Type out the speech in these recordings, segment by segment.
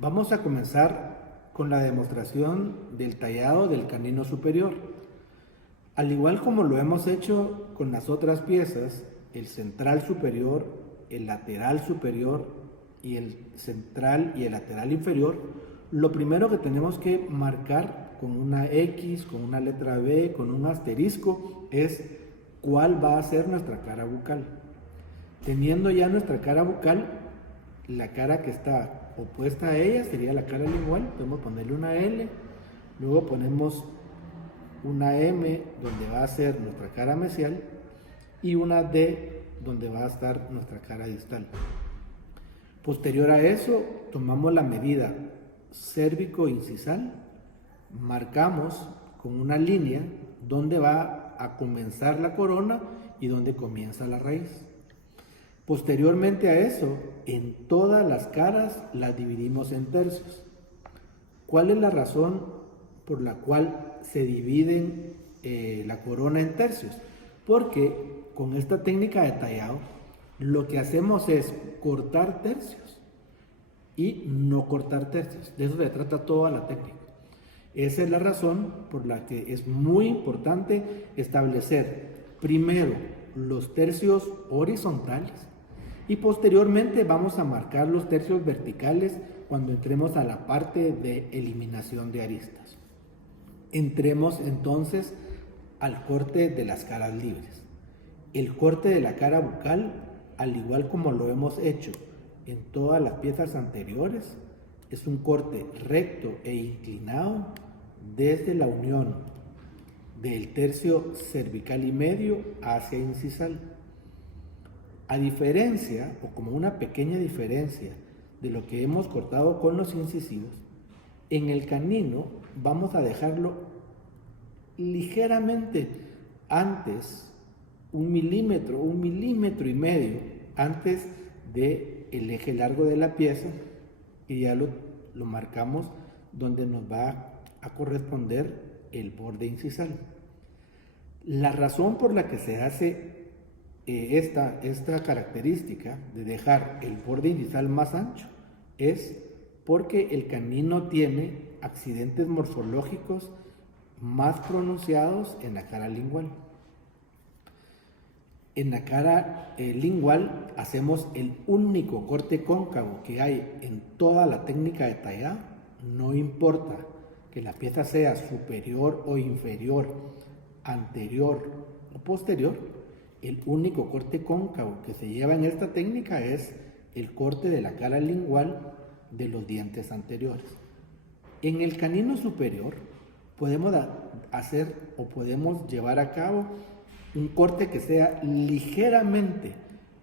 Vamos a comenzar con la demostración del tallado del canino superior. Al igual como lo hemos hecho con las otras piezas, el central superior, el lateral superior y el central y el lateral inferior, lo primero que tenemos que marcar con una X, con una letra B, con un asterisco, es cuál va a ser nuestra cara bucal. Teniendo ya nuestra cara bucal, la cara que está opuesta a ella sería la cara lingual. Podemos ponerle una L, luego ponemos una M donde va a ser nuestra cara mesial y una D donde va a estar nuestra cara distal. Posterior a eso, tomamos la medida cérvico-incisal, marcamos con una línea donde va a comenzar la corona y donde comienza la raíz. Posteriormente a eso, en todas las caras las dividimos en tercios. ¿Cuál es la razón por la cual se dividen la corona en tercios? Porque con esta técnica de tallado, lo que hacemos es cortar tercios y no cortar tercios. De eso se trata toda la técnica. Esa es la razón por la que es muy importante establecer primero los tercios horizontales y posteriormente vamos a marcar los tercios verticales cuando entremos a la parte de eliminación de aristas. Entremos entonces al corte de las caras libres. El corte de la cara bucal, al igual como lo hemos hecho en todas las piezas anteriores, es un corte recto e inclinado desde la unión del tercio cervical y medio hacia incisal. A diferencia, o como una pequeña diferencia de lo que hemos cortado con los incisivos, en el canino vamos a dejarlo ligeramente antes, un milímetro y medio antes del eje largo de la pieza, y ya lo marcamos donde nos va a corresponder el borde incisal. La razón por la que se hace esta característica de dejar el borde incisal más ancho es porque el canino tiene accidentes morfológicos más pronunciados en la cara lingual. En la cara lingual hacemos el único corte cóncavo que hay en toda la técnica de tallado. No importa que la pieza sea superior o inferior, anterior o posterior, el único corte cóncavo que se lleva en esta técnica es el corte de la cara lingual de los dientes anteriores. En el canino superior podemos hacer o podemos llevar a cabo un corte que sea ligeramente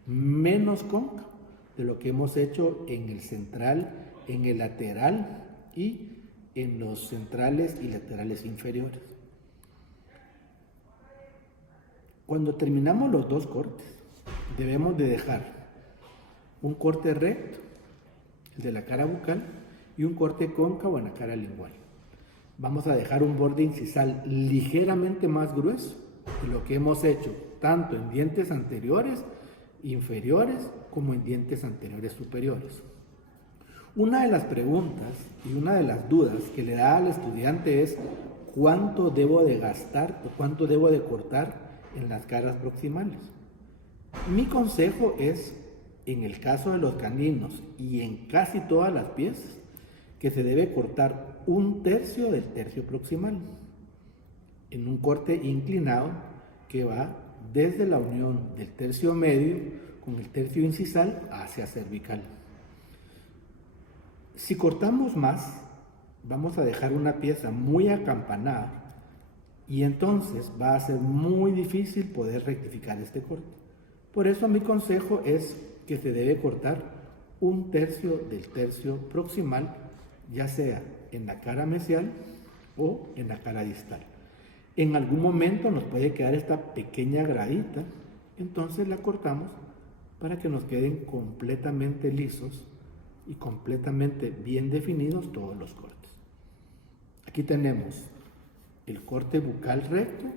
menos cóncavo de lo que hemos hecho en el central, en el lateral y en los centrales y laterales inferiores. Cuando terminamos los dos cortes, debemos de dejar un corte recto, el de la cara bucal, y un corte cóncavo en la cara lingual. Vamos a dejar un borde incisal ligeramente más grueso de lo que hemos hecho tanto en dientes anteriores inferiores como en dientes anteriores superiores. Una de las preguntas y una de las dudas que le da al estudiante es cuánto debo de gastar o cuánto debo de cortar en las caras proximales. Mi consejo es, en el caso de los caninos y en casi todas las piezas, que se debe cortar un tercio del tercio proximal en un corte inclinado que va desde la unión del tercio medio con el tercio incisal hacia cervical. Si cortamos más, vamos a dejar una pieza muy acampanada y entonces va a ser muy difícil poder rectificar este corte. Por eso mi consejo es que se debe cortar un tercio del tercio proximal, ya sea en la cara mesial o en la cara distal. En algún momento nos puede quedar esta pequeña gradita, entonces la cortamos para que nos queden completamente lisos y completamente bien definidos todos los cortes. Aquí tenemos el corte bucal recto,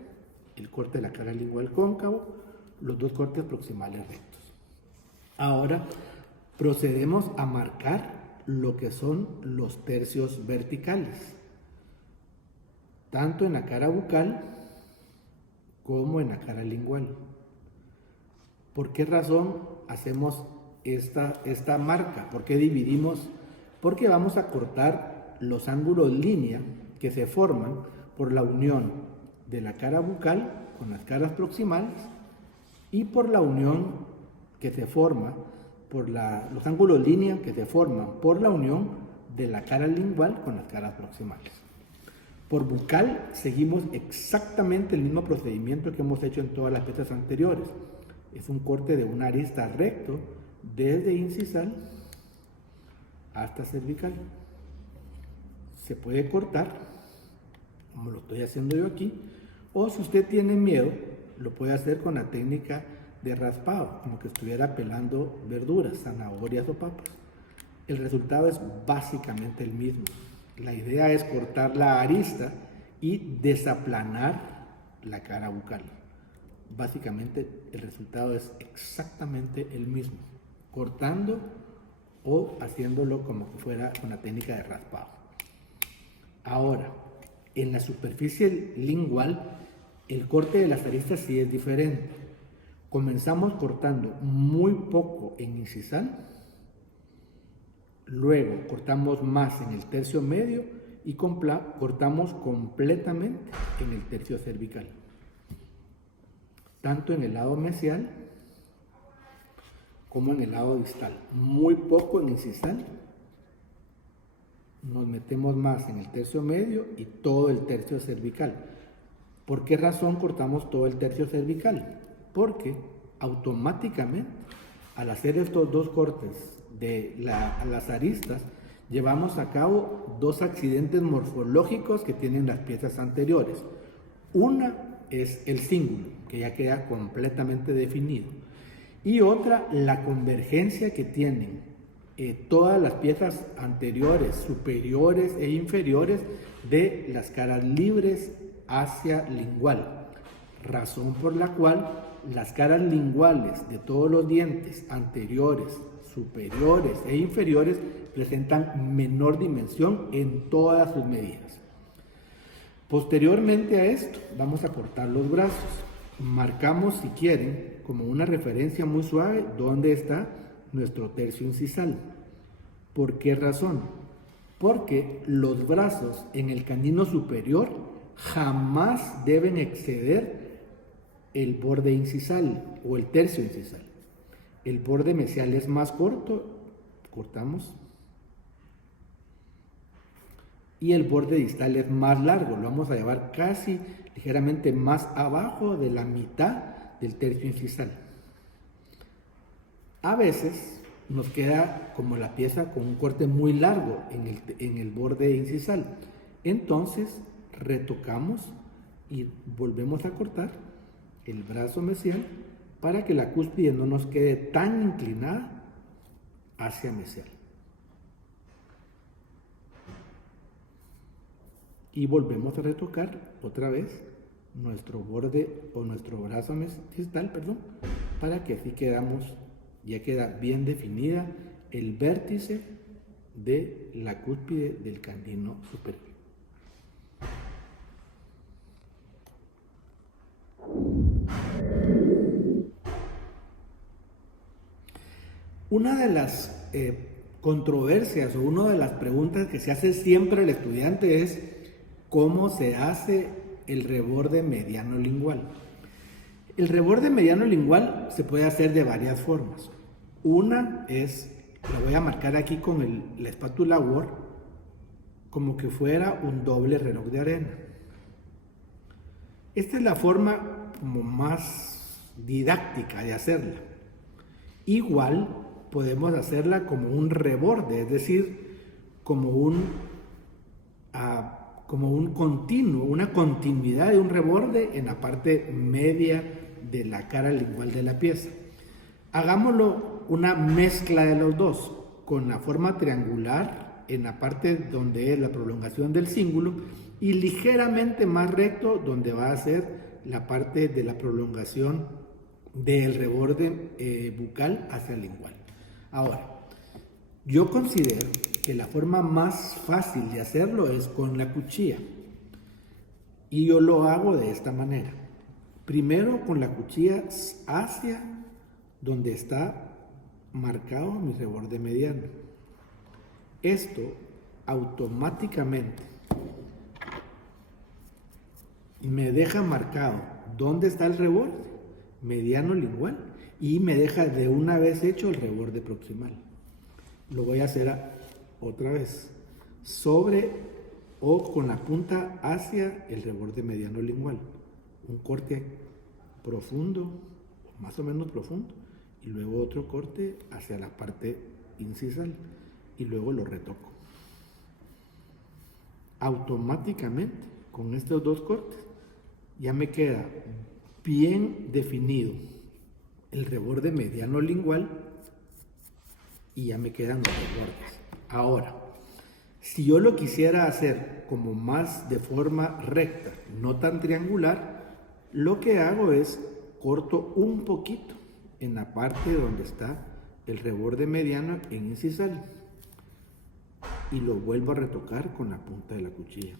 el corte de la cara lingual cóncavo, los dos cortes proximales rectos. Ahora procedemos a marcar lo que son los tercios verticales, tanto en la cara bucal como en la cara lingual. ¿Por qué razón hacemos esta marca? ¿Por qué dividimos? Porque vamos a cortar los ángulos línea que se forman por la unión de la cara bucal con las caras proximales y por la unión que se forma por los ángulos línea que se forman por la unión de la cara lingual con las caras proximales. Por bucal seguimos exactamente el mismo procedimiento que hemos hecho en todas las piezas anteriores. Es un corte de una arista recto desde incisal hasta cervical. Se puede cortar, como lo estoy haciendo yo aquí, o si usted tiene miedo, lo puede hacer con la técnica de raspado, como que estuviera pelando verduras, zanahorias o papas. El resultado es básicamente el mismo. La idea es cortar la arista y desaplanar la cara bucal. Básicamente el resultado es exactamente el mismo, cortando o haciéndolo como que fuera una técnica de raspado. Ahora, en la superficie lingual, el corte de las aristas sí es diferente. Comenzamos cortando muy poco en incisal, luego cortamos más en el tercio medio y cortamos completamente en el tercio cervical. Tanto en el lado mesial como en el lado distal. Muy poco en incisal, nos metemos más en el tercio medio y todo el tercio cervical. ¿Por qué razón cortamos todo el tercio cervical? Porque automáticamente al hacer estos dos cortes a las aristas, llevamos a cabo dos accidentes morfológicos que tienen las piezas anteriores. Una es el cíngulo, que ya queda completamente definido, y otra, la convergencia que tienen todas las piezas anteriores, superiores e inferiores de las caras libres hacia lingual, razón por la cual las caras linguales de todos los dientes anteriores, superiores e inferiores presentan menor dimensión en todas sus medidas. Posteriormente a esto, vamos a cortar los brazos. Marcamos, si quieren, como una referencia muy suave, dónde está nuestro tercio incisal. ¿Por qué razón? Porque los brazos en el canino superior jamás deben exceder el borde incisal o el tercio incisal. El borde mesial es más corto, cortamos, y el borde distal es más largo, lo vamos a llevar casi ligeramente más abajo de la mitad del tercio incisal. A veces nos queda como la pieza con un corte muy largo en el borde incisal, entonces retocamos y volvemos a cortar el brazo mesial para que la cúspide no nos quede tan inclinada hacia mesial. Y volvemos a retocar otra vez nuestro borde o nuestro brazo distal, para que así ya queda bien definida el vértice de la cúspide del canino superior. Una de las controversias o una de las preguntas que se hace siempre al estudiante es ¿cómo se hace el reborde mediano lingual? El reborde mediano lingual se puede hacer de varias formas. Una es, lo voy a marcar aquí con la espátula Word, como que fuera un doble reloj de arena. Esta es la forma como más didáctica de hacerla. Igual podemos hacerla como un reborde, es decir, como un continuo, una continuidad de un reborde en la parte media de la cara lingual de la pieza. Hagámoslo una mezcla de los dos, con la forma triangular en la parte donde es la prolongación del cíngulo y ligeramente más recto donde va a ser la parte de la prolongación del reborde bucal hacia el lingual. Ahora, yo considero que la forma más fácil de hacerlo es con la cuchilla. Y yo lo hago de esta manera. Primero con la cuchilla hacia donde está marcado mi reborde mediano. Esto automáticamente me deja marcado dónde está el reborde mediano lingual y me deja de una vez hecho el reborde proximal. Lo voy a hacer otra vez. Sobre o con la punta hacia el reborde mediano lingual. Un corte profundo, más o menos profundo, y luego otro corte hacia la parte incisal y luego lo retoco. Automáticamente, con estos dos cortes, ya me queda bien definido el reborde mediano lingual y ya me quedan los rebordes. Ahora, si yo lo quisiera hacer como más de forma recta, no tan triangular, lo que hago es corto un poquito en la parte donde está el reborde mediano en incisal y lo vuelvo a retocar con la punta de la cuchilla.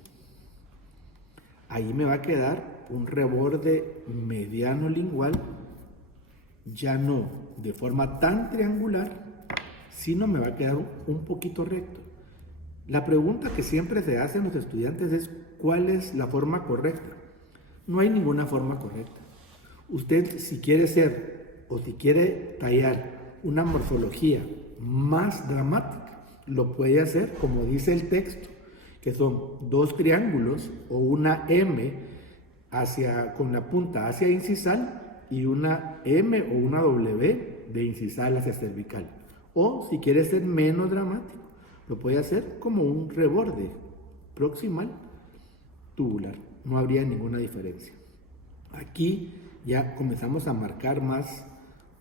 Ahí me va a quedar un reborde mediano lingual, ya no de forma tan triangular, sino me va a quedar un poquito recto. La pregunta que siempre se hacen los estudiantes es ¿cuál es la forma correcta? No hay ninguna forma correcta. Usted si quiere ser o si quiere tallar una morfología más dramática, lo puede hacer como dice el texto, que son dos triángulos o una M con la punta hacia incisal y una M o una W de incisal hacia cervical. O si quiere ser menos dramático, lo puede hacer como un reborde proximal tubular. No habría ninguna diferencia. Aquí ya comenzamos a marcar más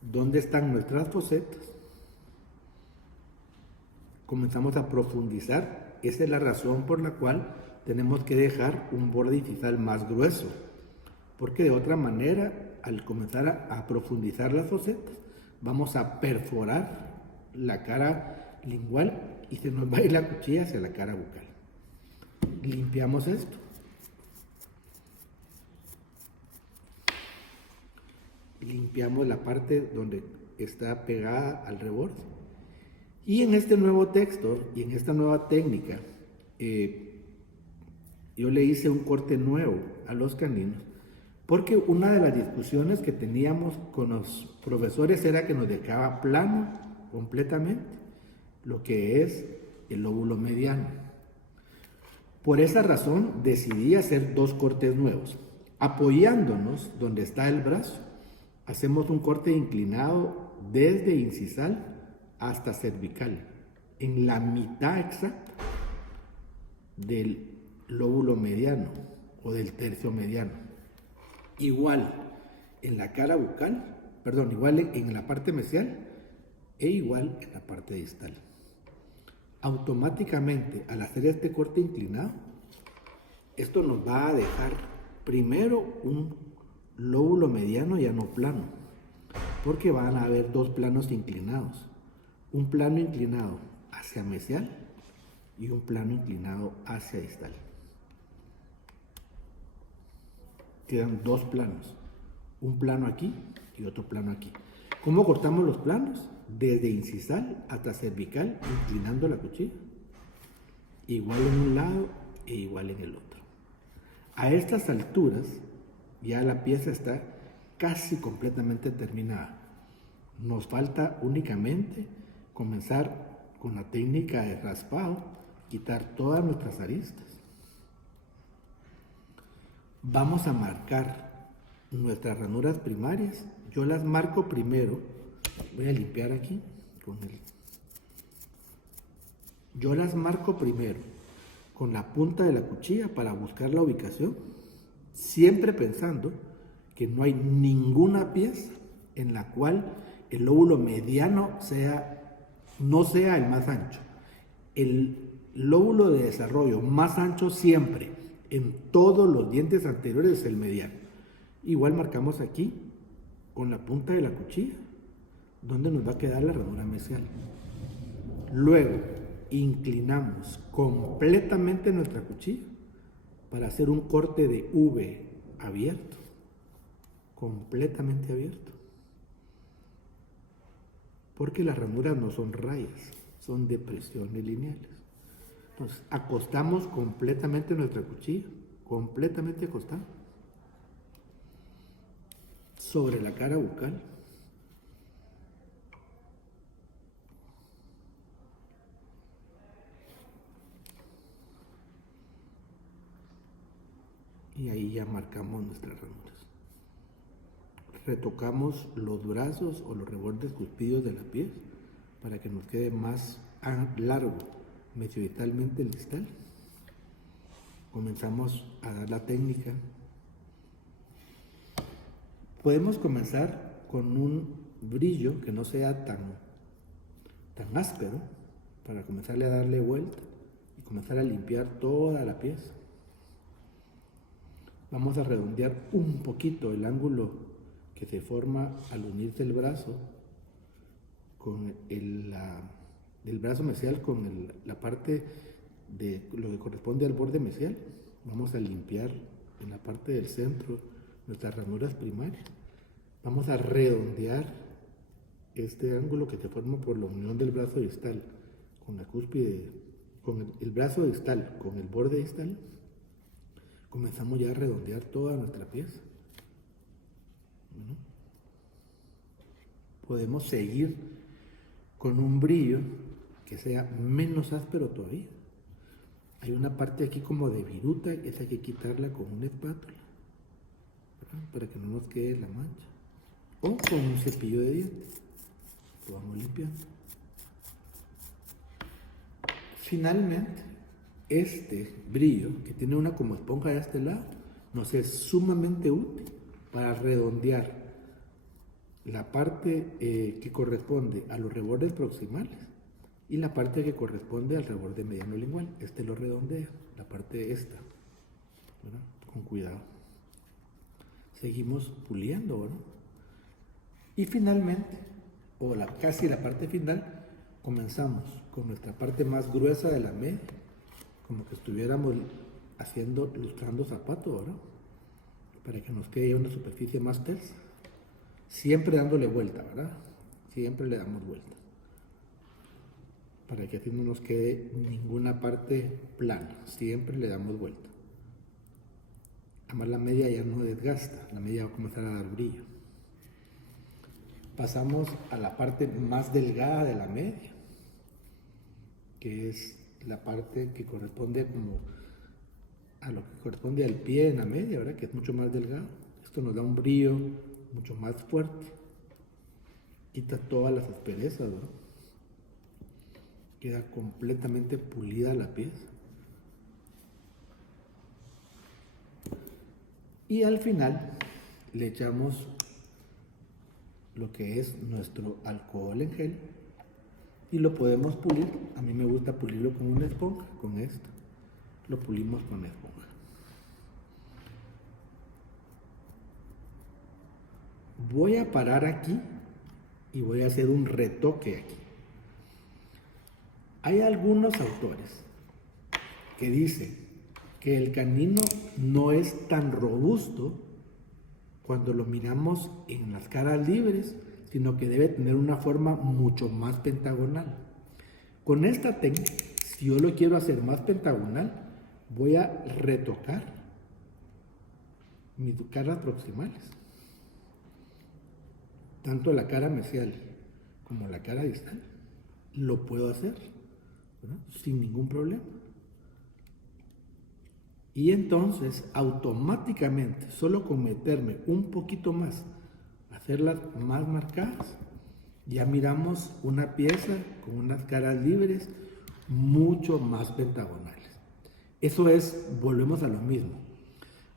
dónde están nuestras fosetas. Comenzamos a profundizar. Esa es la razón por la cual tenemos que dejar un borde incisal más grueso. Porque de otra manera, al comenzar a profundizar las fosetas, vamos a perforar la cara lingual y se nos va a ir la cuchilla hacia la cara bucal. Limpiamos esto. Limpiamos la parte donde está pegada al reborde. Y en este nuevo texto y en esta nueva técnica, yo le hice un corte nuevo a los caninos, porque una de las discusiones que teníamos con los profesores era que nos dejaba plano completamente lo que es el lóbulo mediano. Por esa razón decidí hacer dos cortes nuevos. Apoyándonos donde está el brazo, hacemos un corte inclinado desde incisal hasta cervical, en la mitad exacta del lóbulo mediano o del tercio mediano. Igual en la cara bucal, igual en la parte mesial e igual en la parte distal. Automáticamente, al hacer este corte inclinado, esto nos va a dejar primero un lóbulo mediano ya no plano, porque van a haber dos planos inclinados. Un plano inclinado hacia mesial y un plano inclinado hacia distal. Quedan dos planos, un plano aquí y otro plano aquí. ¿Cómo cortamos los planos? Desde incisal hasta cervical, inclinando la cuchilla. Igual en un lado e igual en el otro. A estas alturas ya la pieza está casi completamente terminada. Nos falta únicamente comenzar con la técnica de raspado, quitar todas nuestras aristas. Vamos a marcar nuestras ranuras primarias. Yo las marco primero. Voy a limpiar aquí con Yo las marco primero con la punta de la cuchilla para buscar la ubicación, siempre pensando que no hay ninguna pieza en la cual el lóbulo mediano no sea el más ancho. El lóbulo de desarrollo más ancho siempre, en todos los dientes anteriores, es el mediano. Igual marcamos aquí, con la punta de la cuchilla, donde nos va a quedar la ranura mesial. Luego, inclinamos completamente nuestra cuchilla para hacer un corte de V abierto, completamente abierto. Porque las ranuras no son rayas, son depresiones lineales. Entonces, acostamos completamente nuestra cuchilla, completamente acostada, sobre la cara bucal. Y ahí ya marcamos nuestras ranuras. Retocamos los brazos o los rebordes cuspidos de la piel para que nos quede más largo mediovitalmente el distal. Comenzamos a dar la técnica. Podemos comenzar con un brillo que no sea tan áspero para comenzarle a darle vuelta y comenzar a limpiar toda la pieza. Vamos a redondear un poquito el ángulo que se forma al unirse el brazo con el brazo mesial con la parte de lo que corresponde al borde mesial. Vamos a limpiar en la parte del centro nuestras ranuras primarias. Vamos a redondear este ángulo que se forma por la unión del brazo distal con la cúspide, con el brazo distal con el borde distal. Comenzamos ya a redondear toda nuestra pieza. Podemos seguir con un brillo que sea menos áspero todavía. Hay una parte aquí como de viruta que esa hay que quitarla con una espátula, ¿verdad? Para que no nos quede la mancha. O con un cepillo de dientes. Lo vamos limpiando. Finalmente, este brillo, que tiene una como esponja de este lado, nos es sumamente útil para redondear la parte que corresponde a los rebordes proximales y la parte que corresponde al reborde mediano lingual. Este lo redondea, la parte esta, ¿verdad? Con cuidado. Seguimos puliendo, ¿verdad? Y finalmente, casi la parte final, comenzamos con nuestra parte más gruesa de la media, como que estuviéramos lustrando zapatos, ¿verdad? Para que nos quede una superficie más tersa. Siempre dándole vuelta, ¿verdad? Siempre le damos vuelta. Para que así no nos quede ninguna parte plana. Siempre le damos vuelta. Además la media ya no desgasta. La media va a comenzar a dar brillo. Pasamos a la parte más delgada de la media, que es la parte que corresponde a lo que corresponde al pie en la media, ¿verdad? Que es mucho más delgado. Esto nos da un brillo mucho más fuerte. Quita todas las asperezas, ¿verdad? Queda completamente pulida la pieza. Y al final le echamos lo que es nuestro alcohol en gel y lo podemos pulir. A mí me gusta pulirlo con una esponja, con esto. Lo pulimos con la esponja. Voy a parar aquí y voy a hacer un retoque aquí. Hay algunos autores que dicen que el canino no es tan robusto cuando lo miramos en las caras libres, sino que debe tener una forma mucho más pentagonal. Con esta técnica, si yo lo quiero hacer más pentagonal, voy a retocar mis caras proximales, tanto la cara mesial como la cara distal. Lo puedo hacer, ¿verdad? Sin ningún problema. Y entonces, automáticamente, solo con meterme un poquito más, hacerlas más marcadas, ya miramos una pieza con unas caras libres mucho más pentagonales. Eso es, volvemos a lo mismo.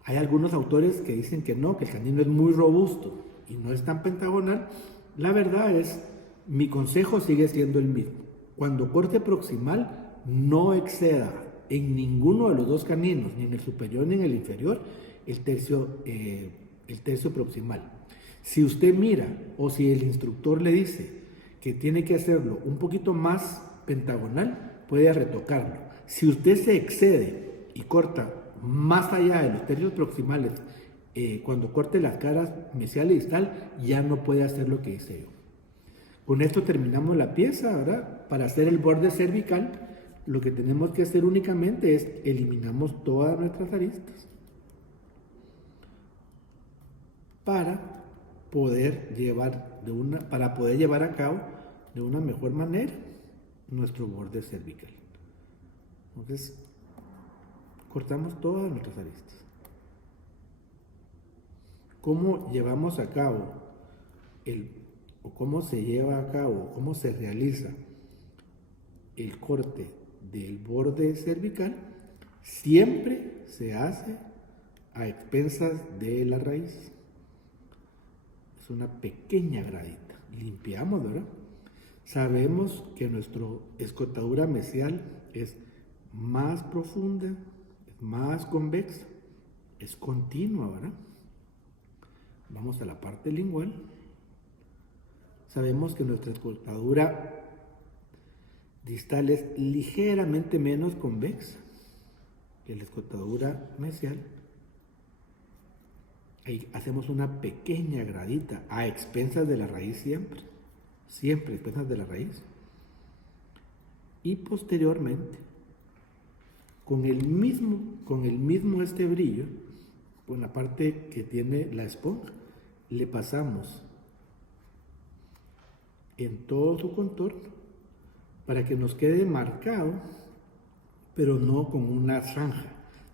Hay algunos autores que dicen que no, que el canino es muy robusto y no es tan pentagonal. La verdad es, mi consejo sigue siendo el mismo. Cuando corte proximal, no exceda en ninguno de los dos caninos, ni en el superior ni en el inferior, el tercio proximal. Si usted mira o si el instructor le dice que tiene que hacerlo un poquito más pentagonal, puede retocarlo. Si usted se excede y corta más allá de los tercios proximales, cuando corte las caras mesial y distal, ya no puede hacer lo que hice yo. Con esto terminamos la pieza, ¿verdad? Para hacer el borde cervical, lo que tenemos que hacer únicamente es eliminamos todas nuestras aristas para poder llevar a cabo de una mejor manera nuestro borde cervical. Entonces, cortamos todas nuestras aristas. ¿Cómo llevamos a cabo cómo se lleva a cabo, cómo se realiza el corte del borde cervical? Siempre se hace a expensas de la raíz. Es una pequeña gradita. Limpiamos, ¿verdad? Sabemos que nuestra escotadura mesial es más profunda, es más convexa, es continua, ¿verdad? Vamos a la parte lingual. Sabemos que nuestra escotadura distal es ligeramente menos convexa que la escotadura mesial. Ahí hacemos una pequeña gradita a expensas de la raíz siempre a expensas de la raíz. Y posteriormente, con el mismo brillo, con la parte que tiene la esponja, le pasamos en todo su contorno para que nos quede marcado, pero no con una franja,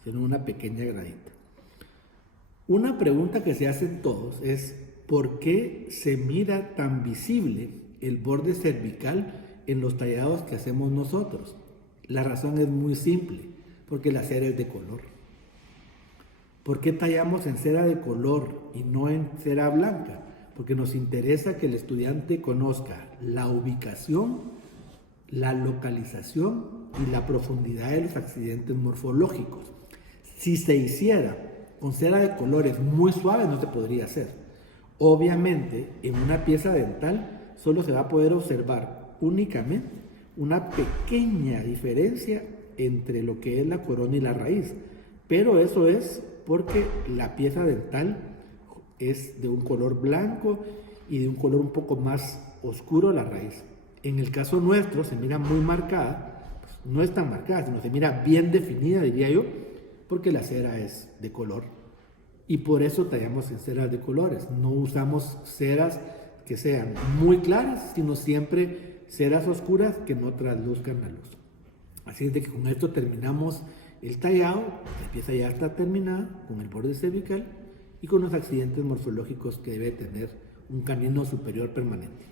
sino una pequeña gradita. Una pregunta que se hacen todos es ¿por qué se mira tan visible el borde cervical en los tallados que hacemos nosotros? La razón es muy simple, porque la cera es de color. ¿Por qué tallamos en cera de color y no en cera blanca? Porque nos interesa que el estudiante conozca la ubicación, la localización y la profundidad de los accidentes morfológicos. Si se hiciera con cera de colores muy suaves no se podría hacer. Obviamente, en una pieza dental solo se va a poder observar únicamente una pequeña diferencia entre lo que es la corona y la raíz, pero eso es porque la pieza dental es de un color blanco y de un color un poco más oscuro la raíz. En el caso nuestro se mira muy marcada, pues no es tan marcada, sino se mira bien definida, diría yo, porque la cera es de color. Y por eso tallamos en ceras de colores. No usamos ceras que sean muy claras, sino siempre ceras oscuras que no trasluzcan la luz. Así es de que con esto terminamos el tallado, la pieza ya está terminada con el borde cervical y con los accidentes morfológicos que debe tener un canino superior permanente.